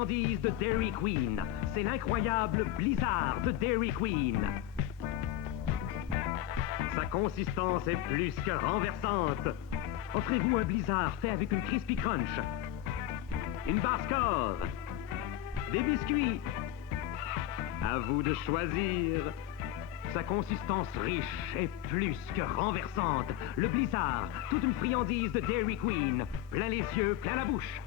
friandise de Dairy Queen. C'est l'incroyable Blizzard de Dairy Queen. Sa consistance est plus que renversante. Offrez-vous un Blizzard fait avec une Crispy Crunch, une barre score, des biscuits. À vous de choisir. Sa consistance riche est plus que renversante. Le Blizzard, toute une friandise de Dairy Queen. Plein les yeux, plein la bouche.